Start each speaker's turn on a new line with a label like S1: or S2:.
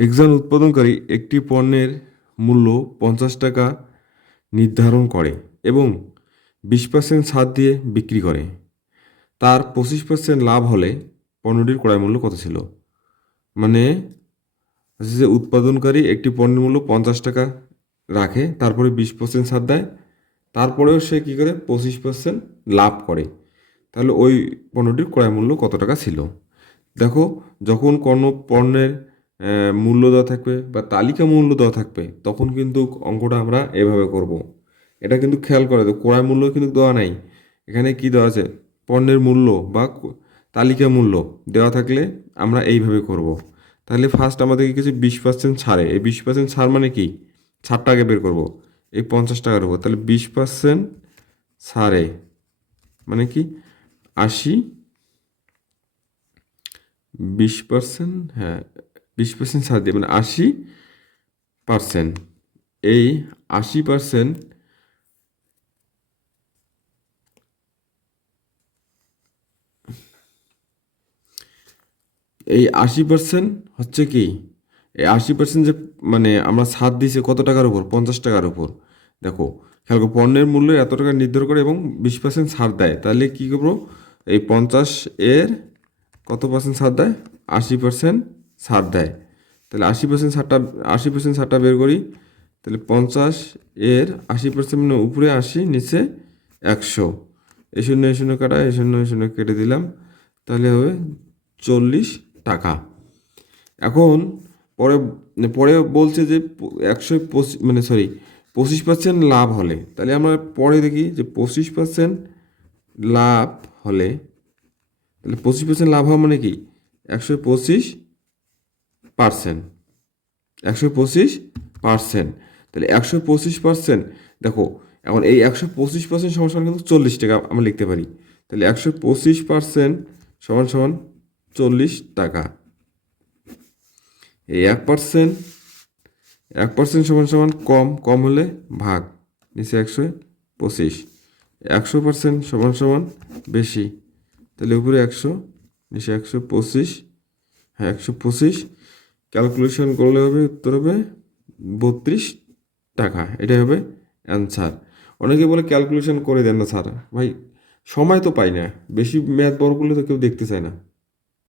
S1: একজন উৎপাদনকারী একটি পণ্যের মূল্য পঞ্চাশ টাকা নির্ধারণ করে এবং বিশ পার্সেন্ট ছাড় দিয়ে বিক্রি করে। তার পঁচিশ পার্সেন্ট লাভ হলে পণ্যটির ক্রয় মূল্য কত ছিল? মানে যে উৎপাদনকারী একটি পণ্যের মূল্য পঞ্চাশ টাকা রাখে, তারপরে বিশ পার্সেন্ট ছাড় দেয়, তারপরেও সে কী করে? পঁচিশ পার্সেন্ট লাভ করে। তাহলে ওই পণ্যটির ক্রয় মূল্য কত টাকা ছিল? দেখো, যখন কোনো পণ্যের মূল্য দেওয়া থাকবে বা তালিকা মূল্য দেওয়া থাকবে, তখন কিন্তু অঙ্কটা আমরা এভাবে করব। এটা কিন্তু খেয়াল করে, তো ক্রয় মূল্য কিন্তু দেওয়া নাই। এখানে কি দেওয়া আছে? পণ্যের মূল্য বা তালিকা মূল্য দেওয়া থাকলে আমরা এইভাবে করব। তাহলে ফার্স্ট আমাদেরকে কিছু বিশ পার্সেন্ট ছাড়ে। এই বিশ পার্সেন্ট ছাড় মানে কি? ছাড়টা আগে বের করব। এই পঞ্চাশ টাকার উপর তাহলে বিশ পার্সেন্ট ছাড়ে মানে কি? আশি, বিশ পার্সেন্ট হ্যাঁ বিশ পার্সেন্ট ছাড় দিয়ে মানে আশি পার্সেন্ট এই আশি পার্সেন্ট এই আশি পার্সেন্ট হচ্ছে কি? এই আশি পার্সেন্ট যে মানে আমরা ছাড় দিয়েছি কত টাকার উপর? পঞ্চাশ টাকার উপর। দেখো, খেয়াল করো, পণ্যের মূল্য এত টাকা নির্ধারণ করে এবং বিশ পার্সেন্ট ছাড় দেয়। তাহলে কী করব? এই পঞ্চাশ এর কত পার্সেন্ট ছাড় দেয়? আশি পার্সেন্ট ছাড় দেয়। তাহলে আশি পার্সেন্ট ছাড়টা, আশি পার্সেন্ট ছাড়টা বের করি, তাহলে পঞ্চাশ, এর আশি পার্সেন্ট মানে উপরে আশি, নিচে একশো। এই শূন্য এই শূন্য কাটা, এই শূন্য এই শূন্য কেটে দিলাম, তাহলে হবে চল্লিশ টাকা। এখন পরে পরে বলছে যে একশো পঁচিশ মানে সরি পঁচিশ পার্সেন্ট লাভ হলে, তাহলে আমরা পরে দেখি যে পঁচিশ পার্সেন্ট লাভ হলে, তাহলে পঁচিশ পার্সেন্ট লাভ হওয়া মানে কি? একশো পঁচিশ পার্সেন্ট। একশো পঁচিশ পার্সেন্ট। তাহলে একশো পঁচিশ পার্সেন্ট, দেখো, এখন এই একশো পঁচিশ পার্সেন্ট সমান সমান কিন্তু চল্লিশ টাকা আমরা লিখতে পারি। তাহলে একশো পঁচিশ পার্সেন্ট সমান সমান চল্লিশ টাকা। এই এক পার্সেন্ট এক পার্সেন্ট সমান সমান কম কম হলে ভাগ, নিচে একশো পঁচিশ। একশো পার্সেন্ট সমান সমান বেশি, তাহলে উপরে একশো, নিচে একশো পঁচিশ হ্যাঁ একশো পঁচিশ। ক্যালকুলেশন করলে হবে উত্তর হবে বত্রিশ টাকা। এটাই হবে অ্যান্সার অনেকে বলে ক্যালকুলেশন করে দেন না স্যার ভাই, সময় তো পাই না। বেশি ম্যাথ বড় করলে তো কেউ দেখতে চায় না।